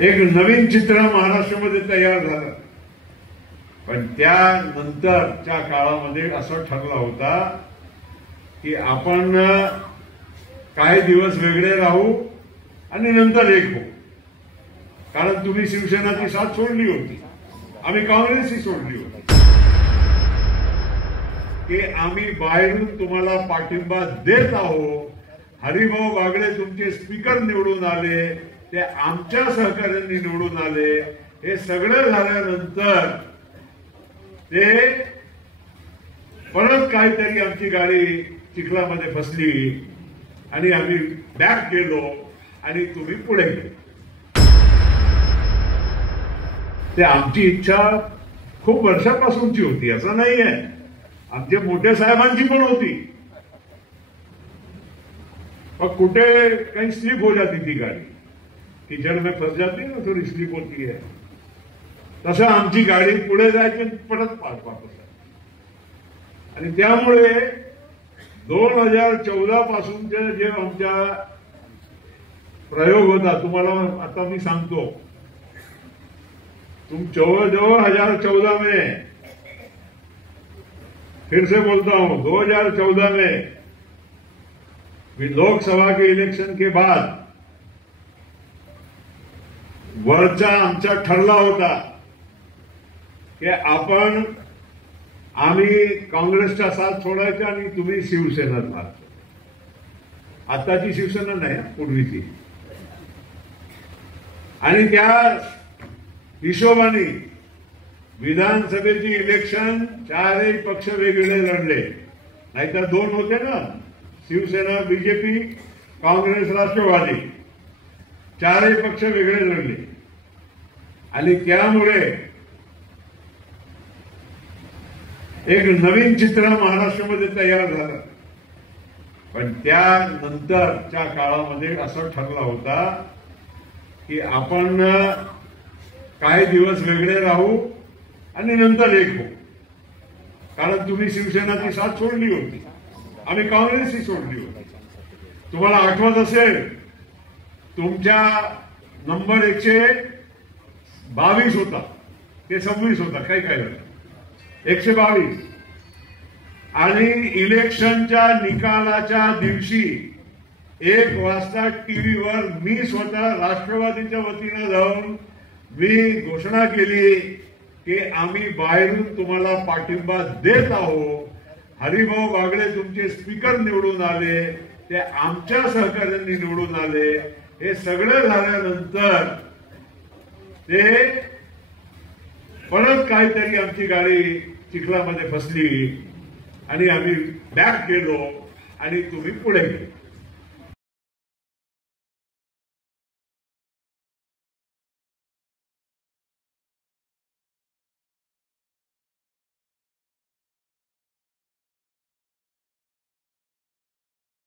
एक नवीन चित्र महाराष्ट्रामध्ये तयार झालं। पण त्यानंतरच्या काळामध्ये असं ठरलं होता की आपण काही दिवस वेगळे राहू आणि नंतर एक होऊ। कारण तुम्ही शिवसेनाची साथ सोडली होती, आम्ही काँग्रेसची सोडली होती, की आम्ही बाहेरून तुम्हाला पाठिंबा देत आहोत। हरिभाऊ बागडे तुमचे स्पीकर निवडून आले, ते आमच्या सहकार्यांनी निवडून आले। हे सगळं झाल्यानंतर ते परत काहीतरी आमची गाडी चिखलामध्ये फसली आणि आम्ही बॅक गेलो आणि तुम्ही पुढे गेले। ते आमची इच्छा खूप वर्षापासूनची होती, असं नाहीये, आमच्या मोठ्या साहेबांची पण होती। और कुठे कहीं स्लिप हो जाती थी गाड़ी, कीचड़ में फंस जाती है ना, थोड़ी स्लिप होती है, तसं आमची गाडी पुढे जायची परत वापस। आणि त्यामुळे 2014 पासूनचे जे आमचा प्रयोग होता, तुम्हाला आता मी सांगतो, तुम 2014 में, फिर से बोलता हूं, 2014 में लोकसभा के इलेक्शन के बाद वरचा आमचा ठरला होता की आपण आम्ही काँग्रेसचा साथ सोडायचा आणि तुम्ही शिवसेना साथ। आताची शिवसेना नाही, पूर्वीची। आणि त्या हिशोबाने विधानसभेची इलेक्शन चारही पक्ष वेगवेगळे लढले, नाहीतर दोन होते ना, शिवसेना, बीजेपी, काँग्रेस, राष्ट्रवादी, चारही पक्ष वेगळे लढले। आणि त्यामुळे एक नवीन चित्र महाराष्ट्रामध्ये तयार झालं। पण त्यानंतरच्या काळामध्ये असं ठरलं होता की आपण काही दिवस वेगळे राहू आणि नंतर एक होऊ। कारण तुम्ही शिवसेनाची साथ सोडली होती, आम्ही काँग्रेसची सोडली होती। तुम्हाला आठवत असेल, तुमच्या नंबर 122 होता, ते 26 होता, काही काही 122। आणि इलेक्शनच्या निकालाच्या दिवशी 1 वाजता टीव्हीवर मी स्वतः राष्ट्रवादीच्या वतीनं जाऊन मी घोषणा केली की आम्ही बाहेरून तुम्हाला पाठिंबा देत आहोत। हरिभाऊ बागडे तुमचे स्पीकर निवडून आले, ते आमच्या सहकार्यांनी निवडून आले। हे सगळं झाल्यानंतर ते परत काहीतरी आमची गाडी चिखलामध्ये फसली आणि आम्ही बॅक गेलो आणि तुम्ही पुढे गेले।